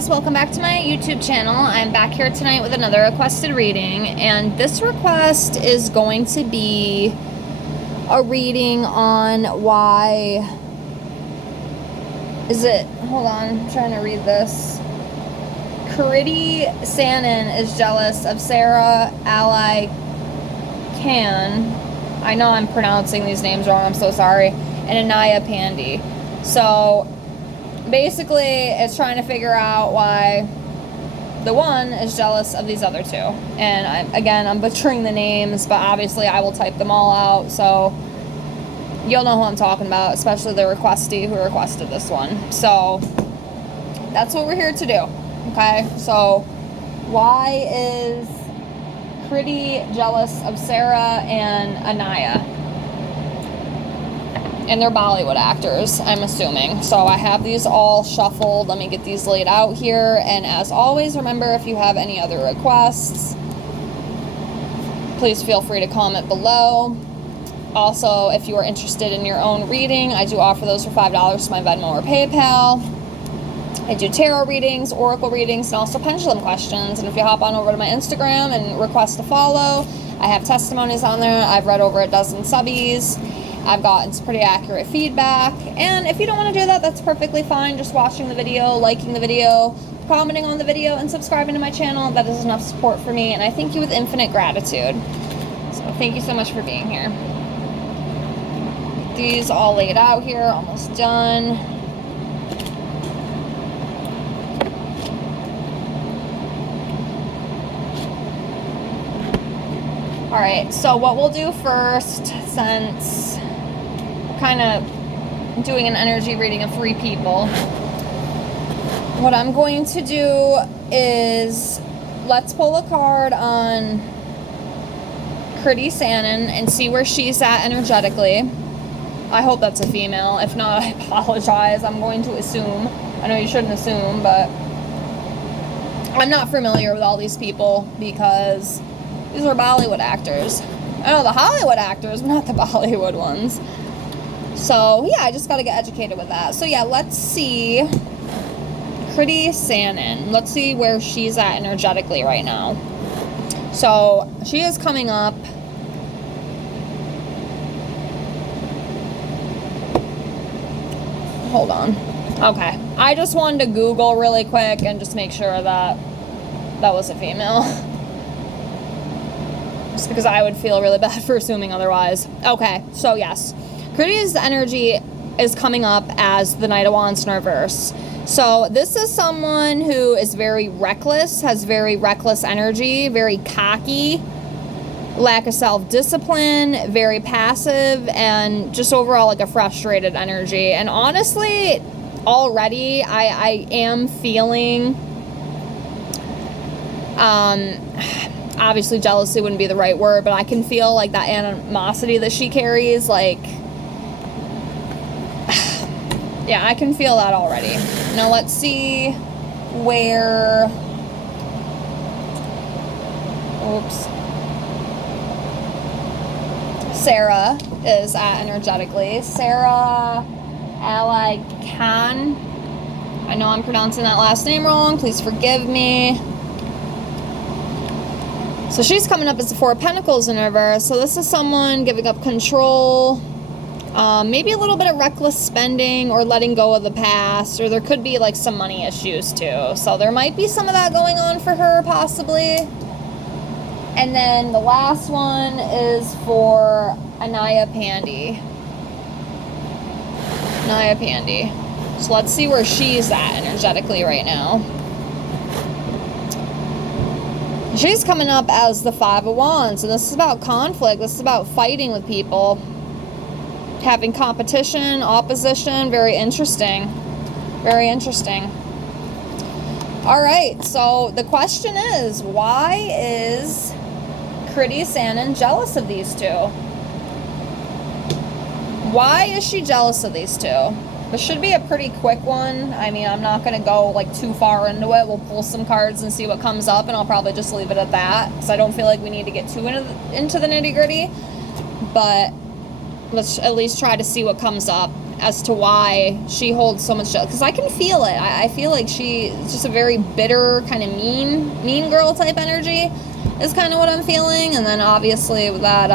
guys, welcome back to my YouTube channel. I'm back here tonight with another requested reading, and this request is going to be a reading on why hold on, I'm trying to read this. Kriti Sanon is jealous of Sarah Ally Can. I know I'm pronouncing these names wrong, I'm so sorry. And Ananya Pandey. So basically, it's trying to figure out why the one is jealous of these other two. And I'm butchering the names, but obviously I will type them all out, so you'll know who I'm talking about, especially the requestee who requested this one. So that's what we're here to do. Okay, so why is Kriti jealous of Sarah and Ananya? And they're Bollywood actors, I'm assuming. So I have these all shuffled. Let me get these laid out here. And as always, remember, if you have any other requests, please feel free to comment below. Also, if you are interested in your own reading, I do offer those for $5 to my Venmo or PayPal. I do tarot readings, oracle readings, and also pendulum questions. And if you hop on over to my Instagram and request to follow, I have testimonies on there. I've read over a dozen subbies. I've gotten some pretty accurate feedback. And if you don't want to do that, that's perfectly fine. Just watching the video, liking the video, commenting on the video, and subscribing to my channel. That is enough support for me, and I thank you with infinite gratitude. So thank you so much for being here. These all laid out here, almost done. Alright, so what we'll do first, since we're kind of doing an energy reading of 3 people, what I'm going to do is let's pull a card on Kriti Sanon and see where she's at energetically. I hope that's a female. If not, I apologize. I'm going to assume. I know you shouldn't assume, but I'm not familiar with all these people because these are Bollywood actors. I know the Hollywood actors, but not the Bollywood ones. So, yeah, I just got to get educated with that. So, yeah, let's see Kriti Sanon. Let's see where she's at energetically right now. So, she is coming up. Hold on. Okay. I just wanted to Google really quick and just make sure that that was a female. Just because I would feel really bad for assuming otherwise. Okay, so yes. Kriti's energy is coming up as the Knight of Wands in reverse. So this is someone who is very reckless, has very reckless energy, very cocky, lack of self-discipline, very passive, and just overall like a frustrated energy. And honestly, already I am feeling obviously jealousy wouldn't be the right word, but I can feel like that animosity that she carries, like yeah, I can feel that already. Now let's see where Sarah is at energetically. Sarah Ally Can. I know I'm pronouncing that last name wrong. Please forgive me. So she's coming up as the 4 of Pentacles in reverse. So this is someone giving up control. Maybe a little bit of reckless spending or letting go of the past. Or there could be like some money issues too. So there might be some of that going on for her possibly. And then the last one is for Ananya Pandey. Ananya Pandey. So let's see where she's at energetically right now. She's coming up as the 5 of Wands, and this is about conflict. This is about fighting with people, having competition, opposition. Very interesting. Very interesting. All right, so the question is, why is Kriti Sanon jealous of these two? Why is she jealous of these two? This should be a pretty quick one. I mean, I'm not going to go like too far into it. We'll pull some cards and see what comes up, and I'll probably just leave it at that, because I don't feel like we need to get too into the nitty-gritty. But let's at least try to see what comes up. as to why she holds so much jealousy. Because I can feel it. I feel like she's just a very bitter, kind of mean girl type energy is kind of what I'm feeling. And then obviously with that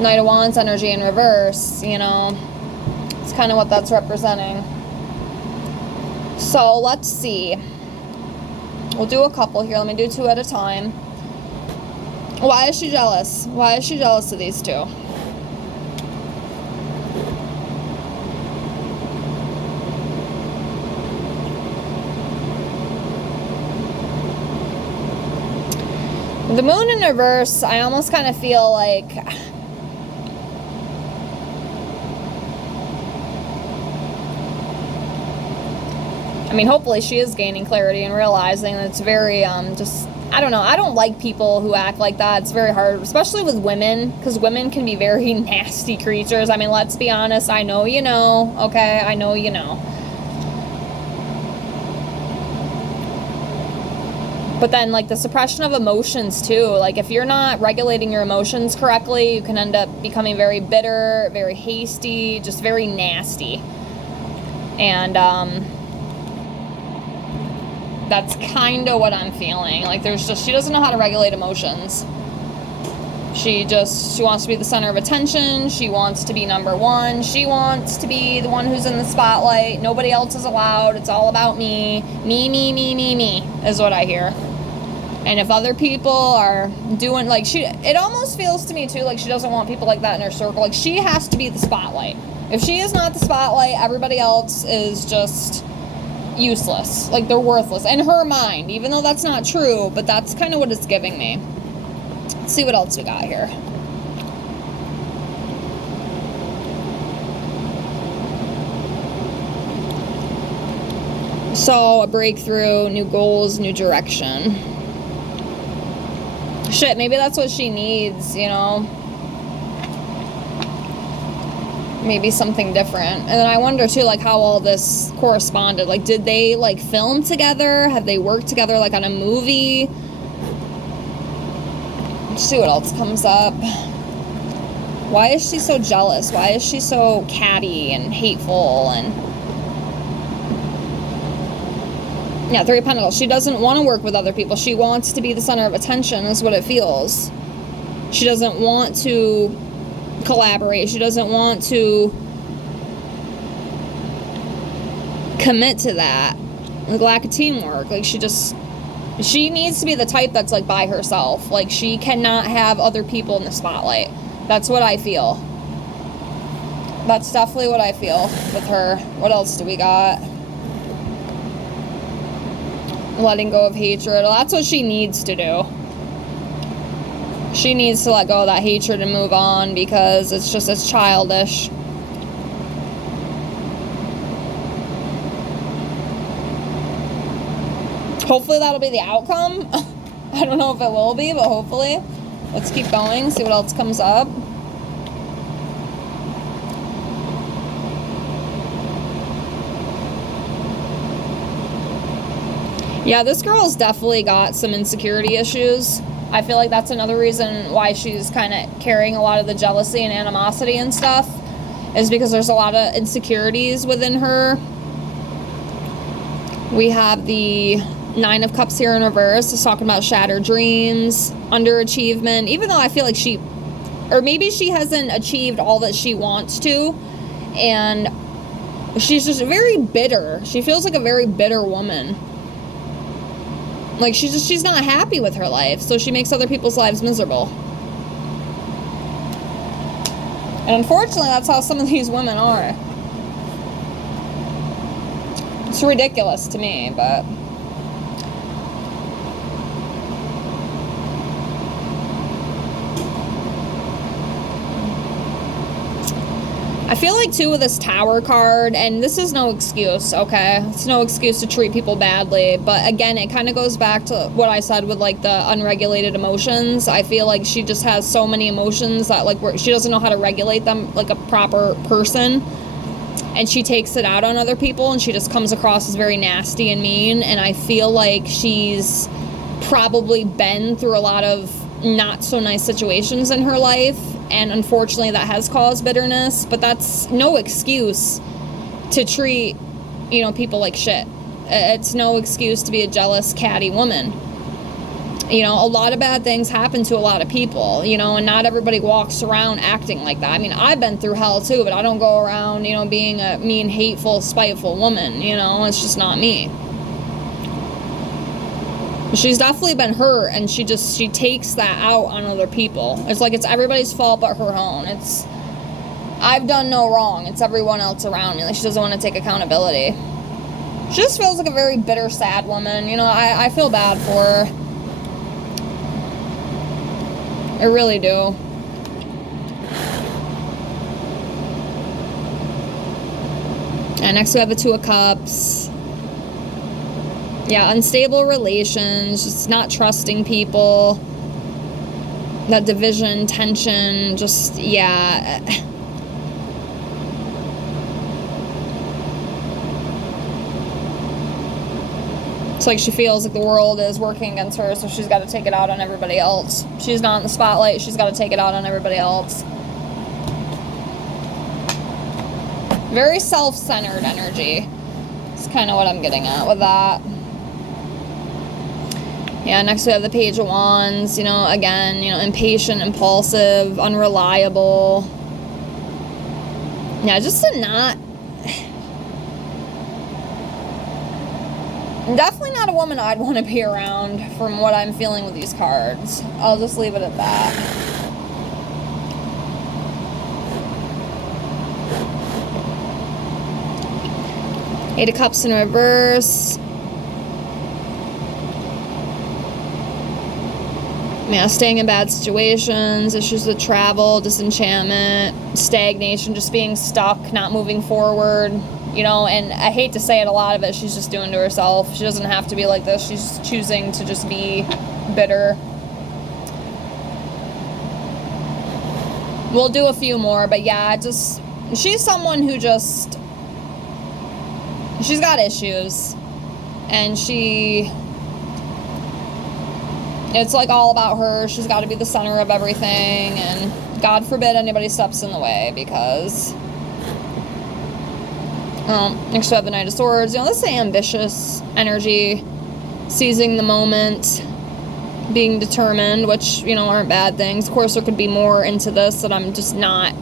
Knight of Wands energy in reverse, you know, it's kind of what that's representing. So let's see. We'll do a couple here. Let me do 2 at a time. Why is she jealous? Why is she jealous of these two? The moon in reverse, I almost kind of feel like I mean, hopefully she is gaining clarity and realizing that it's very, just, I don't know. I don't like people who act like that. It's very hard, especially with women, because women can be very nasty creatures. I mean, let's be honest. I know you know, okay? I know you know. But then, like, the suppression of emotions, too. Like, if you're not regulating your emotions correctly, you can end up becoming very bitter, very hasty, just very nasty. And, that's kind of what I'm feeling. Like, there's just, she doesn't know how to regulate emotions. She wants to be the center of attention. She wants to be number one. She wants to be the one who's in the spotlight. Nobody else is allowed. It's all about me. Me, is what I hear. And if other people are doing, like, it almost feels to me, too, like she doesn't want people like that in her circle. Like, she has to be the spotlight. If she is not the spotlight, everybody else is just useless. Like, they're worthless in her mind, even though that's not true, but that's kind of what it's giving me. Let's see what else we got here. So, a breakthrough, new goals, new direction. Shit, maybe that's what she needs, you know? Maybe something different. And then I wonder too, like, how all this corresponded. Like, did they, like, film together? Have they worked together, like, on a movie? Let's see what else comes up. Why is she so jealous? Why is she so catty and hateful? And yeah, 3 of Pentacles. She doesn't want to work with other people. She wants to be the center of attention, is what it feels. She doesn't want to collaborate. She doesn't want to commit to that. Like, lack of teamwork. Like, she needs to be the type that's, like, by herself. Like, she cannot have other people in the spotlight. That's what I feel. That's definitely what I feel with her. What else do we got? Letting go of hatred. Well, that's what she needs to do. She needs to let go of that hatred and move on, because it's childish. Hopefully that'll be the outcome. I don't know if it will be, but hopefully. Let's keep going, see what else comes up. Yeah, this girl's definitely got some insecurity issues. I feel like that's another reason why she's kind of carrying a lot of the jealousy and animosity and stuff, is because there's a lot of insecurities within her. We have the 9 of Cups here in reverse. It's talking about shattered dreams, underachievement, even though I feel like maybe she hasn't achieved all that she wants to, and she's just very bitter. She feels like a very bitter woman. Like, she's not happy with her life, so she makes other people's lives miserable. And unfortunately, that's how some of these women are. It's ridiculous to me, but I feel like, too, with this Tower card, and this is no excuse, okay? It's no excuse to treat people badly, but again, it kind of goes back to what I said with, like, the unregulated emotions. I feel like she just has so many emotions that, like, she doesn't know how to regulate them like a proper person, and she takes it out on other people, and she just comes across as very nasty and mean, and I feel like she's probably been through a lot of not so nice situations in her life, and unfortunately that has caused bitterness, but that's no excuse to treat, you know, people like shit. It's no excuse to be a jealous, catty woman. You know, a lot of bad things happen to a lot of people, you know, and not everybody walks around acting like that. I mean, I've been through hell too, but I don't go around, you know, being a mean, hateful, spiteful woman, you know, it's just not me. She's definitely been hurt, and she takes that out on other people. It's like it's everybody's fault but her own. It's, I've done no wrong, it's everyone else around me. Like, she doesn't want to take accountability. She just feels like a very bitter, sad woman. You know, I feel bad for her. I really do. And next we have the Two of Cups. Yeah, unstable relations, just not trusting people. That division, tension, just, yeah. It's like she feels like the world is working against her, so she's got to take it out on everybody else. She's not in the spotlight, she's got to take it out on everybody else. Very self-centered energy. That's kind of what I'm getting at with that. Yeah, next we have the Page of Wands. You know, again, you know, impatient, impulsive, unreliable. Yeah, just a not... Definitely not a woman I'd want to be around from what I'm feeling with these cards. I'll just leave it at that. Eight of Cups in reverse. Yeah, staying in bad situations, issues with travel, disenchantment, stagnation, just being stuck, not moving forward. You know, and I hate to say it, a lot of it she's just doing to herself. She doesn't have to be like this. She's choosing to just be bitter. We'll do a few more, but yeah, just, she's someone who just, she's got issues. And it's like all about her. She's got to be the center of everything. And God forbid anybody steps in the way, because... next we have the Knight of Swords. You know, this is ambitious energy, seizing the moment, being determined, which, you know, aren't bad things. Of course, there could be more into this that I'm just not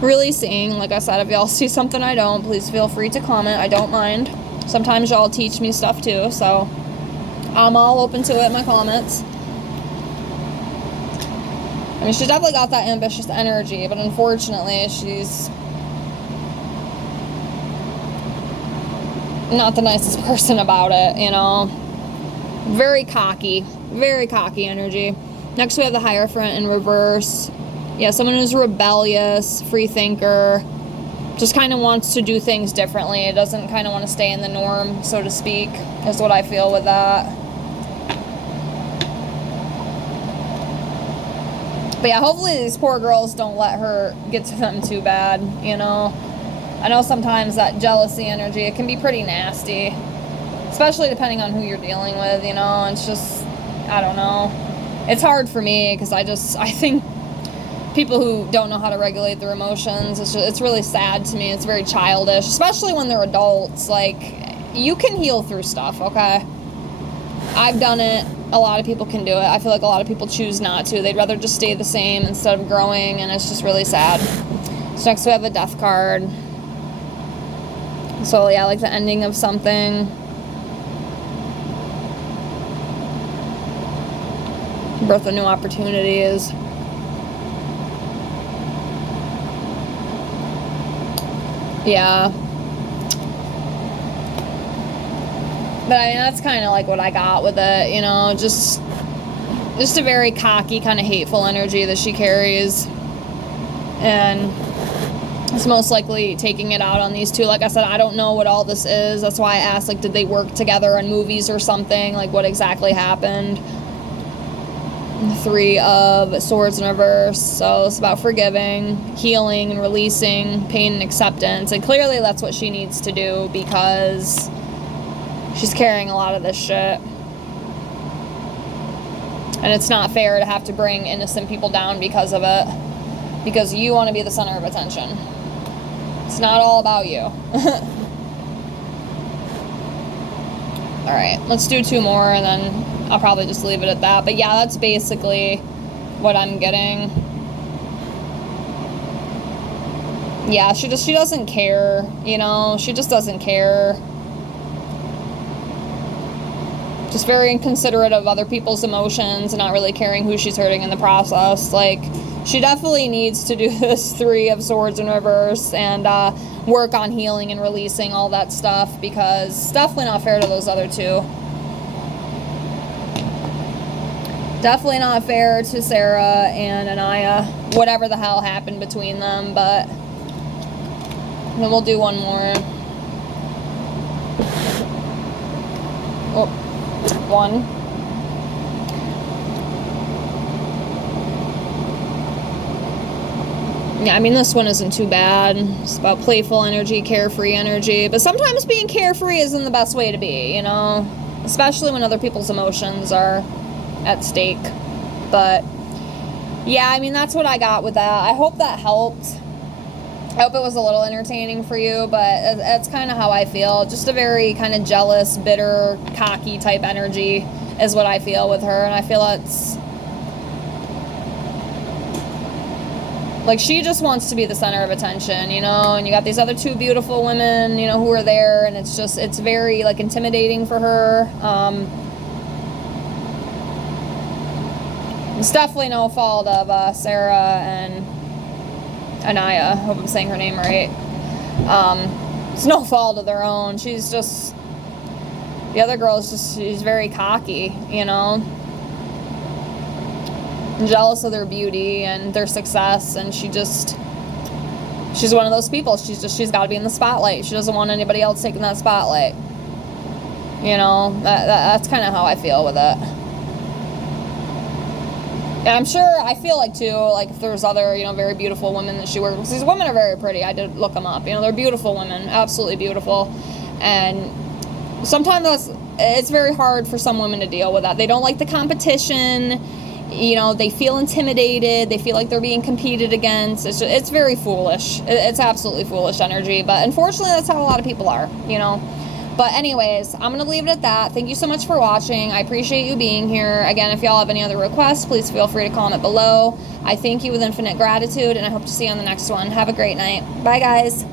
really seeing. Like I said, if y'all see something I don't, please feel free to comment. I don't mind. Sometimes y'all teach me stuff too, so I'm all open to it in my comments. I mean, she's definitely got that ambitious energy, but unfortunately, she's not the nicest person about it, you know. Very cocky energy. Next we have the Hierophant in reverse. Yeah, someone who's rebellious, free thinker, just kind of wants to do things differently. It doesn't kind of want to stay in the norm, so to speak, is what I feel with that. But yeah, hopefully these poor girls don't let her get to them too bad, you know. I know sometimes that jealousy energy, it can be pretty nasty, especially depending on who you're dealing with, you know. It's just, I don't know. It's hard for me because I think people who don't know how to regulate their emotions, it's really sad to me. It's very childish, especially when they're adults. Like, you can heal through stuff, okay? I've done it. A lot of people can do it. I feel like a lot of people choose not to. They'd rather just stay the same instead of growing, and it's just really sad. So next we have the Death card. So yeah, like the ending of something. Birth of new opportunities. Yeah. But I mean, that's kind of like what I got with it, you know, just a very cocky, kind of hateful energy that she carries. And it's most likely taking it out on these two. Like I said, I don't know what all this is. That's why I asked, like, did they work together on movies or something? Like, what exactly happened? Three of Swords in reverse. So it's about forgiving, healing, and releasing, pain and acceptance. And clearly that's what she needs to do, because she's carrying a lot of this shit. And it's not fair to have to bring innocent people down because of it. because you want to be the center of attention. It's not all about you. All right, let's do 2 more, and then I'll probably just leave it at that. But yeah, that's basically what I'm getting. Yeah, she doesn't care, you know, she just doesn't care. Just very inconsiderate of other people's emotions and not really caring who she's hurting in the process. Like, she definitely needs to do this 3 of Swords in reverse and work on healing and releasing all that stuff, because it's definitely not fair to those other 2. Definitely not fair to Sarah and Ananya, whatever the hell happened between them. But then we'll do 1 more. Oh, 1. Yeah, I mean, this one isn't too bad. It's about playful energy, carefree energy. But sometimes being carefree isn't the best way to be, you know? Especially when other people's emotions are at stake. But, yeah, I mean, that's what I got with that. I hope that helped. I hope it was a little entertaining for you, but that's kind of how I feel. Just a very kind of jealous, bitter, cocky type energy is what I feel with her. And I feel it's like she just wants to be the center of attention, you know, and you got these other 2 beautiful women, you know, who are there, and it's just, it's very, like, intimidating for her. It's definitely no fault of Sarah and Ananya. I hope I'm saying her name right. It's no fault of their own. She's just, the other girl is just, she's very cocky, you know, jealous of their beauty and their success, and she's one of those people. She's got to be in the spotlight. She doesn't want anybody else taking that spotlight. You know, that's kind of how I feel with it. And I'm sure, I feel like too, like if there's other, you know, very beautiful women that she works with, because these women are very pretty. I did look them up. You know, they're beautiful women, absolutely beautiful. And sometimes it's very hard for some women to deal with that. They don't like the competition. You know, they feel intimidated. They feel like they're being competed against. It's very foolish. It's absolutely foolish energy. But unfortunately, that's how a lot of people are, you know. But anyways, I'm going to leave it at that. Thank you so much for watching. I appreciate you being here. Again, if y'all have any other requests, please feel free to comment below. I thank you with infinite gratitude, and I hope to see you on the next one. Have a great night. Bye, guys.